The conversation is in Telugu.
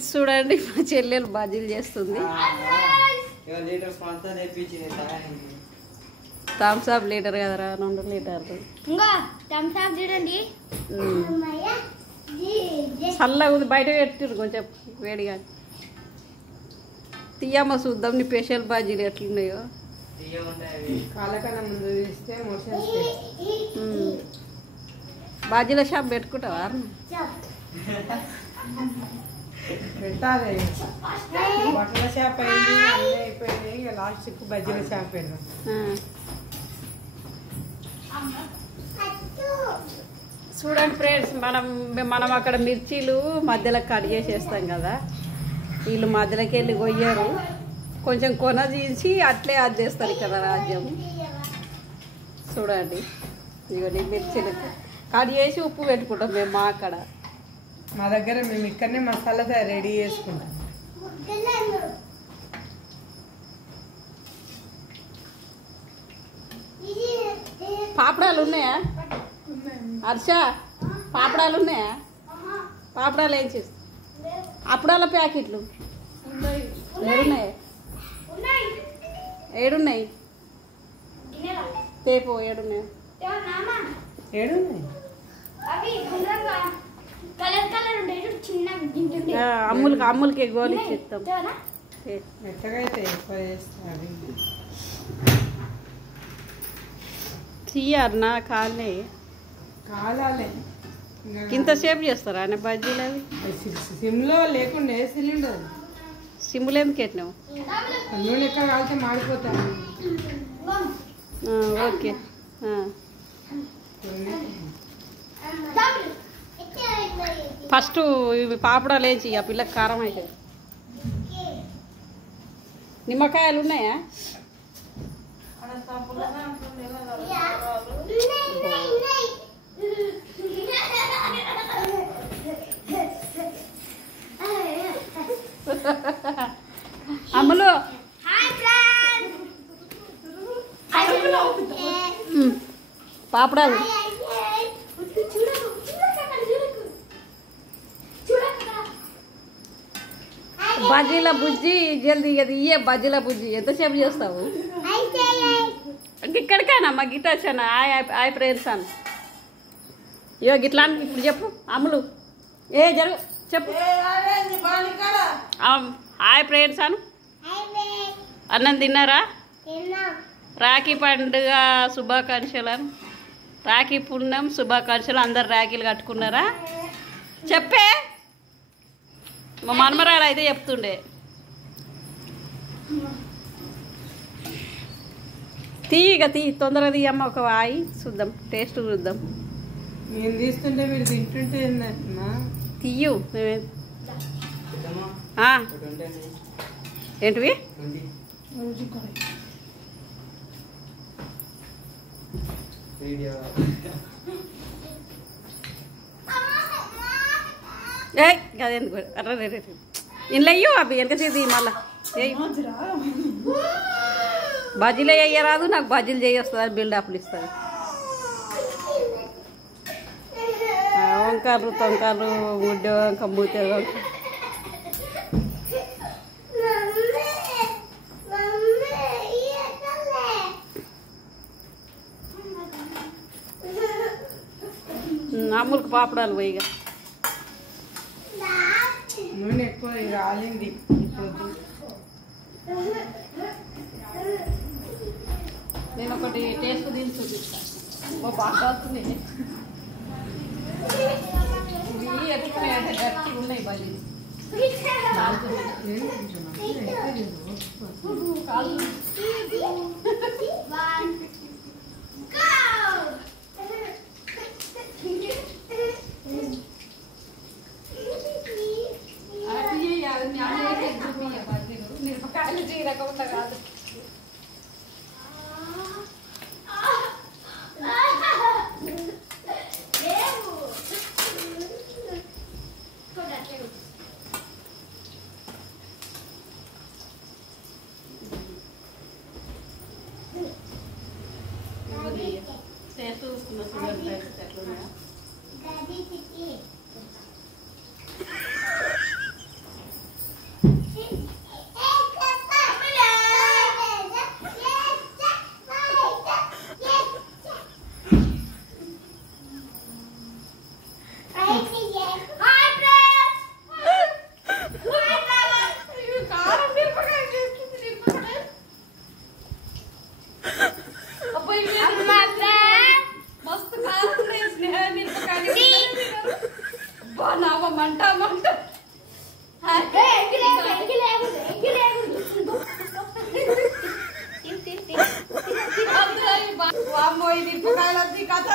ఫ్రెండ్స్ చూడండి మా చెల్లెలు బజ్జీలు చేస్తుంది. థమ్స్ అప్ లీటర్ కదరా, 2 లీటర్లు. చూడండి చల్లగా ఉంది, బయట పెట్టిరు కొంచెం వేడిగా. తీయమ్మ చూద్దాం నీ స్పెషల్ బజ్జీలు ఎట్లున్నాయో. కాలకన్నా ముందు తీస్తే బజ్జీల షాప్ పెట్టుకుంటావా? పెట్టాలి. బట్టల షాప్ అయింది, అన్నీ అయిపోయినాయి. ఇక లాస్ట్కి బజ్జీల షాప్ వెళ్ళాం. చూడండి ఫ్రెండ్స్, మనం అక్కడ మిర్చీలు మధ్యలో కట్ చేసేస్తాం కదా, వీళ్ళు మధ్యలోకి వెళ్ళి కొయ్యారు, కొంచెం కొన తీసి అట్లే అద్దేస్తారు ఇక్కడ రాజ్యం. చూడండి ఇవన్నీ మిర్చీలు కట్ చేసి ఉప్పు పెట్టుకుంటాం మేము. అక్కడ మా దగ్గర మేము ఇక్కడనే మసాలా రెడీ చేసుకుంటాం. పాపడాలు ఉన్నాయా హర్ష? పాపడాలు ఉన్నాయా? పాపడాలు ఏం చేస్తా? అప్పుడాల ప్యాకెట్లు ఏడున్నాయి? ఏడున్నాయి? తేపో ఏడున్నాయి? అమ్ములకి గోలు ఇచ్చేస్తాం. తీయన్నా కాలే కాలాలి. ఇంతసేపు చేస్తారా అన్న బజ్జీలు? అవి సిమ్లో లేకుండా సిలిండర్ సిమ్లు ఎందుకు ఎట్టినావు? నూనె ఎక్కడ కాలితే మాడిపోతాను. ఓకే. ఫస్ట్ ఇవి పాపడాలు వేసి ఆ పిల్లకి కారం అయితే. నిమ్మకాయలు ఉన్నాయా? అమ్ములు పాపడాలు బజ్జీల బుజ్జి జల్దీ అది ఇయ్యే. బజ్జీల బుజ్జి ఎంతసేపు చేస్తావు? ఇక్కడికైనా మా గిట్ట వచ్చాను. ఆయ్ ప్రేయర్స్ అను. ఇయో గిట్లా ఇప్పుడు చెప్పు అమ్ములు. జరుగు చెప్పు. హాయ్ ప్రేయర్స్ అను. అన్నం తిన్నారా? రాఖీ పండుగ శుభాకాంక్షలు. రాఖీ పుణ్యం శుభాకాంక్షలు. అందరు రాఖీలు కట్టుకున్నారా? చెప్పే. మా మనమరాడు అయితే చెప్తుండే. తీయగా తొందరగా తీయమ్మ. ఒక వాయి చూద్దాం, టేస్ట్ చూద్దాం. నేను తీస్తుంటే మీరు తింటుంటే తీయు. ఏంటివి? అదేందుకు అర్రే ఇంట్లో అయ్యో అవి వెనక చేతి మళ్ళా బజ్జీలు వేయరాదు. నాకు బజ్జీలు చేయొస్తుంది, బిల్డప్లు ఇస్తుంది. వంకాయలు తొంకాయలు ముడ్డ వంక మూత వంక. అమ్ములకు పాపడాలు పోయిగా. నూనె ఎక్కువ రాలింది. నేను ఒకటి టేస్ట్ దీన్ని చూపిస్తాను. బాగా వస్తున్నాయి ఇవి. ఎత్తుకున్నాయంటే గట్టి ఉన్నాయి బజ్జీలు. మిరపకాయలు జీరకుండా కాదు. టేస్ట్ చూసుకున్న షుగర్ ప్యాకెట్స్ ఎట్లున్నాయా? వామ్మో ఇది నిమ్మకాయలు కథ